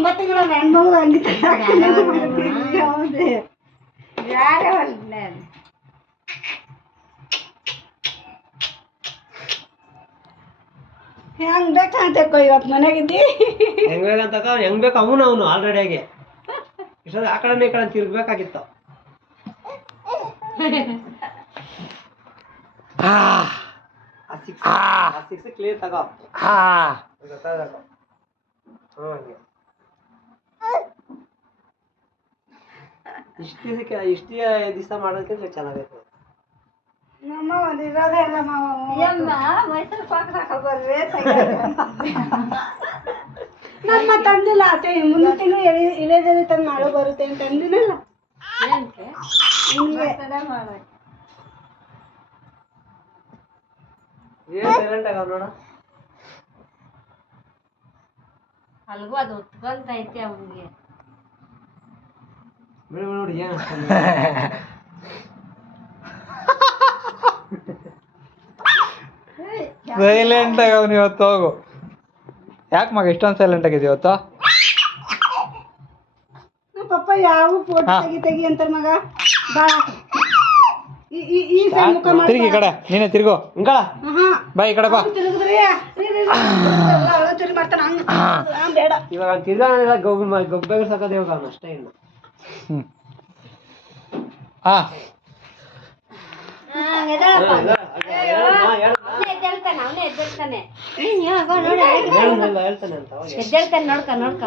9 ತಿಂಗಳ ಹೆಣ್ಮಗು ಹಂಗಿತ್ತು ಹೌದು ಯಾರೇ ಒಳ್ಳೆ ಹೆಂಗ್ ಬೇಕಂತಕ್ಕೋ ಇವತ್ತು ಮನೆಗಿದ್ದಿ ಹೆಂಗ್ ಬೇಕಂತಕ್ಕ ಹೆಂಗ್ ಬೇಕು ಅವನು ಆಲ್ರೆಡಿ ಆಗಿ ಇಷ್ಟೊಂದು ಆ ಕಡೆ ಈ ಕಡೆ ತಿರ್ಗ್ಬೇಕಾಗಿತ್ತು ಕ್ಲಿಯರ್ ತಗೋ ಗೊತ್ತಾಗಬೇಕು ಹಂಗೆ ಇಷ್ಟು ದಿವಸ ಮಾಡೋದಕ್ಕಿಂತ ಚೆನ್ನಾಗೈತೆ ನಮ್ಮ ಒಂದು ಇರೋದೇ ಇಲ್ಲ ಮೈಸೂರು ಪಾಕ್ ಹಾಕೋಬರ್ರಿ ನಮ್ಮ ತಂದಿಲ್ಲ ಅತ್ತೆ ಮುಂದಿನ ತಿಂಗಳು ಇಳೆದೆಲೆ ತಂದು ಮಾಡೋ ಬರುತ್ತೆ ಅಂತ ತಂದಿನಲ್ಲ ನೋಡ ಅಲ್ಗೂ ಅದು ಉತ್ಕೊಂತೈತೆ ಅವನಿಗೆ ನೋಡಿ ಸೈಲೆಂಟ್ ಆಗಿ ಅವನು ಇವತ್ತು ಹೋಗು ಯಾಕೆ ಮಗ ಇಷ್ಟೊಂದು ಸೈಲೆಂಟ್ ಆಗಿದೆ ಇವತ್ತು ನಮ್ಮ ಪಪ್ಪ ಯಾವ ಫೋಟೋ ತೆಗಿ ಅಂತಾರ ಮಗ ಬಾಳ ಈ ಸೈಡ್ ಮುಖ ಮಾಡಿ ತಿರುಗಿ ಈ ಕಡೆ ನೀನೇ ತಿರುಗು ಹಿಂಗಳ ಬಾ ಈ ಕಡೆ ಬಾ ತಿರುಗಿದ್ರಿ ತಿರುಗಿ ಮಾಡ್ತಾನ ಹಂಗ ಬೇಡ ಇವಾಗ ತಿರ್ಗಾನೆಲ್ಲ ಗೊಬ್ಬರ ಸಾಕೋದು ಇವಾಗ ಅವನು ಅಷ್ಟೇ ಇನ್ನು ಹಾ ಎದ್ದೇಳ್ತಾನೆ ನೋಡ್ಕ